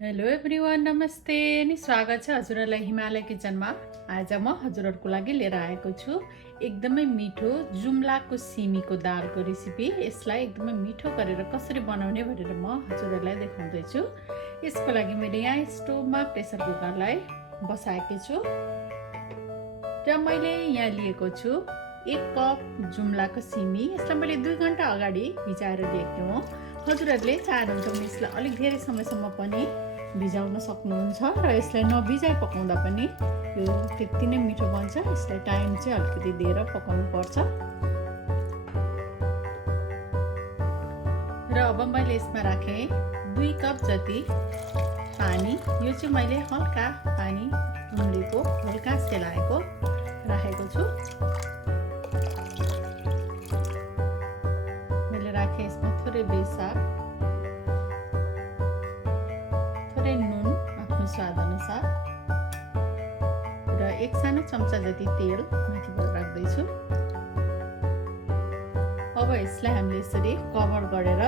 Hello everyone, नमस्ते अनि स्वागत छ हजुरहरूलाई हिमालय किचनमा। आज म हजुरहरूको लागि लिएर आएको छु एकदमै मिठो जुम्लाको सिमीको दालको रेसिपी। यसलाई एकदमै मिठो गरेर कसरी बनाउने भनेर म हजुरहरूलाई देखाउँदै छु। यसको लागि मैले यहाँ स्टोभमा प्रेसर कुकरलाई बसाएकी छु र मैले यहाँ लिएको छु 1 कप जुम्लाको सिमी। यसलाई मैले 2 घण्टा अगाडि भिजाएर लिएको हुँ। हजुरहरूले चाहनुहुन्छ भने यसलाई अलिक धेरै समयसम्म पनि भिजाउन सक्नुहुन्छ र यसलाई नभिजाइ पकाउँदा पनि यो त्यति नै मिठो बन्छ। यसलाई टाइम चाहिँ अलिकति दिएर पकाउनु पर्छ। र अब मैले यसमा राखेँ 2 कप जति पानी। यो चाहिँ मैले हल्का पानी उम्लेको हल्का सेलाएको राखेको छु। मैले राखेँ यसमा थोरै बेसार, थोरै नुन आफ्नो स्वाद अनुसार र 1 सानो चम्चा जति तेल माथिबाट राख्दैछु। अब यसलाई हामीले यसरी कभर गरेर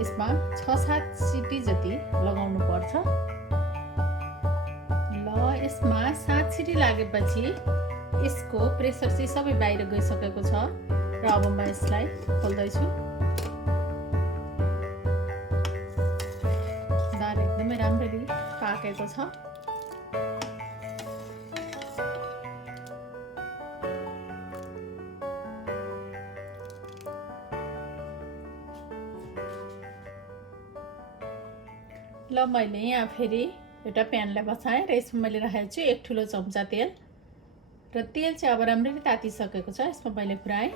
यसमा 6-7 सिटी जति लगाउनु पर्छ। ल यसमा 7 सिटी लागेपछि यसको प्रेसर चाहिँ सबै बाहिर गइसकेको छ र अब म यसलाई खोल्दैछु। दाल एकदमै राम्ररी पाकेको छ। ल मैले यहाँ फेरि एउटा प्यानलाई बसाएँ र यसमा मैले राखेको छु 1 ठुलो चम्चा तेल र तेल चाहिँ अब राम्ररी तातिसकेको छ। यसमा मैले पुऱ्याएँ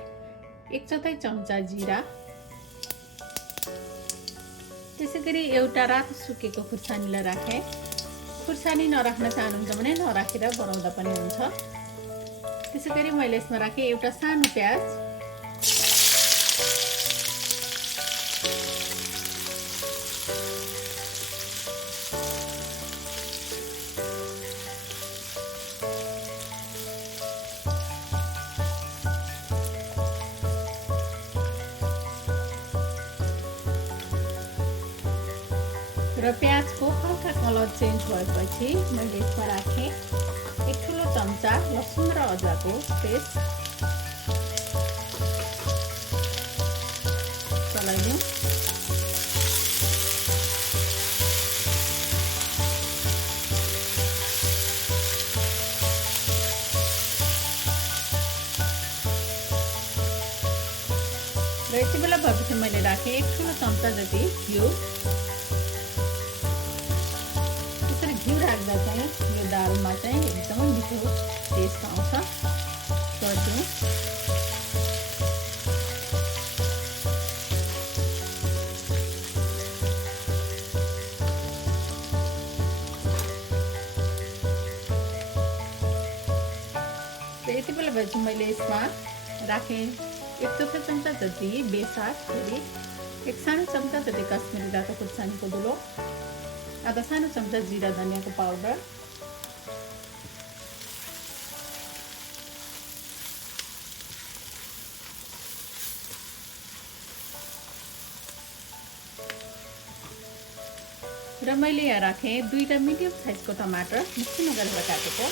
1/4 चम्चा जिरा, त्यसैगरी एउटा रातो सुकेको खुर्सानीलाई राखेँ। खुर्सानी नराख्न चाहनुहुन्छ भने नराखेर बनाउँदा पनि हुन्छ। त्यसैगरी मैले यसमा राखेँ एउटा सानो प्याज, र प्याजको हल्का कलर चेन्ज भएपछि मैले यसमा राखेँ 1 ठुलो चम्चा लसुन र अदुवाको पेस्ट। चलाइदिउँ। र यति बेला भएपछि मैले राखेँ 1 ठुलो चम्चा जति घिउ। घिउ राख्दा चाहिँ यो दालमा चाहिँ एकदमै मिठो टेस्ट आउँछ। गरिदिउँ। र यति बेला भएपछि मैले यसमा राखेँ 1/4 चम्चा जति बेसार, फेरि 1 सानो चम्चा जति कश्मिरी रातो खुर्सानीको धुलो, आधा सानो चम्चा जिरा धनियाको पाउडर, र मैले यहाँ राखेँ 2टा मिडियम साइजको टमाटर मसिनो गरेर काटेको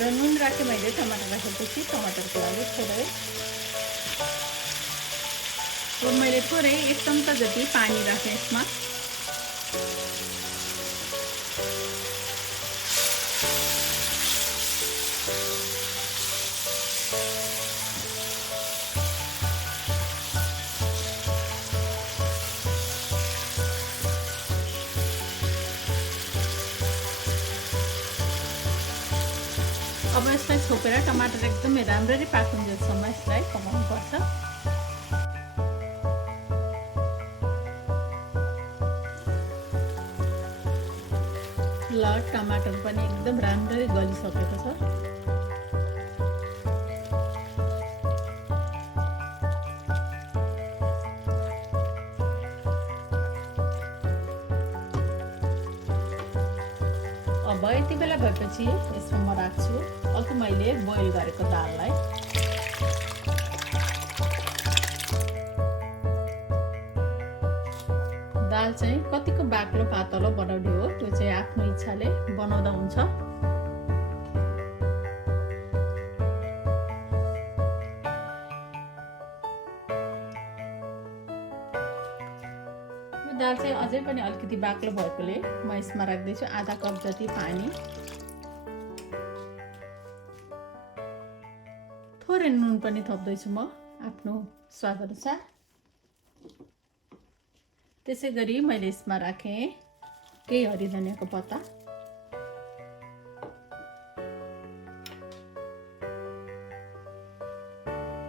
र नुन राखेँ मैले टमाटर राखेपछि टमाटरको लागि थोरै। र मैले थोरै 1 चम्चा जति पानी राखेँ यसमा। अब यसलाई छोपेर टमाटर एकदमै राम्ररी पाकुन्जेलसम्म यसलाई पकाउनु पर्छ। ल टमाटर पनि एकदम राम्ररी गलिसकेको छ। अब यति बेला भएपछि यसमा म राख्छु अघि मैले बोइल गरेको दाललाई। दाल चाहिँ कतिको बाक्लो पातलो बनाउने हो त्यो चाहिँ आफ्नो इच्छाले बनाउँदा हुन्छ। दाल चाहिँ अझै पनि अलिकति बाक्लो भएकोले म यसमा राख्दैछु आधा कप जति पानी। थोरै नुन पनि थप्दैछु म आफ्नो स्वाद अनुसार। त्यसै गरी मैले यसमा राखेँ केही हरियो धनियाँको पत्ता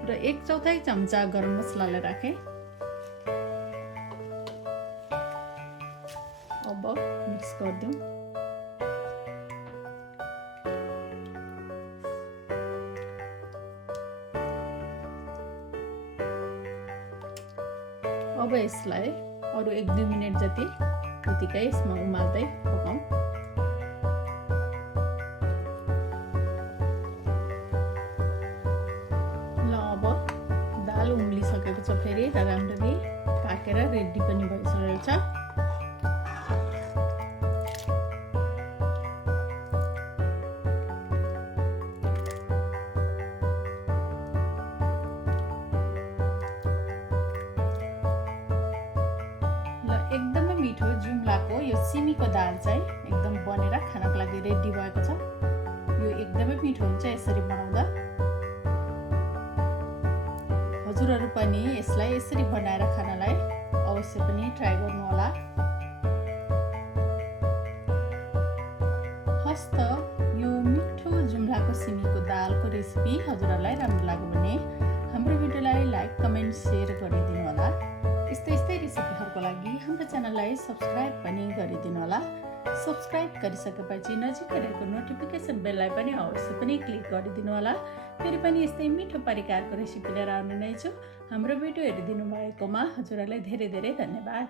र 1/4 चम्चा गरम मसलालाई राखेँ। अब मिक्स गरिदिउँ। अब यसलाई अरु 1-2 मिनेट जति यतिकै यसमा उमाल्दै पकाउँ। ल अब दाल उम्लिसकेको छ फेरि र राम्ररी पाकेर रेडी पनि भइसकेको छ। एकदमै मिठो जुम्लाको यो सिमीको दाल चाहिँ एकदम बनेर खानको लागि रेडी भएको छ। यो एकदमै मिठो हुन्छ यसरी बनाउँदा। हजुरहरू पनि यसलाई यसरी बनाएर खानलाई अवश्य पनि ट्राई गर्नु होला। हस्त यो मिठो जुम्लाको सिमीको दालको रेसिपी हजुरहरूलाई राम्रो लाग्यो भने हाम्रो भिडियोलाई लाइक, कमेन्ट, शेयर गरिदिनु होला। यस्तै रेसिपीहरूको लागि हाम्रो च्यानललाई सब्स्क्राइब पनि गरिदिनु होला। सब्स्क्राइब गरिसकेपछि नजिकै रहेको नोटिफिकेसन बेललाई पनि अवश्य पनि क्लिक गरिदिनु होला। फेरि पनि यस्तै मिठो परिकारको रेसिपी लिएर आउने नै छु। हाम्रो भिडियो हेरिदिनु भएकोमा हजुरहरूलाई धेरै धेरै धन्यवाद।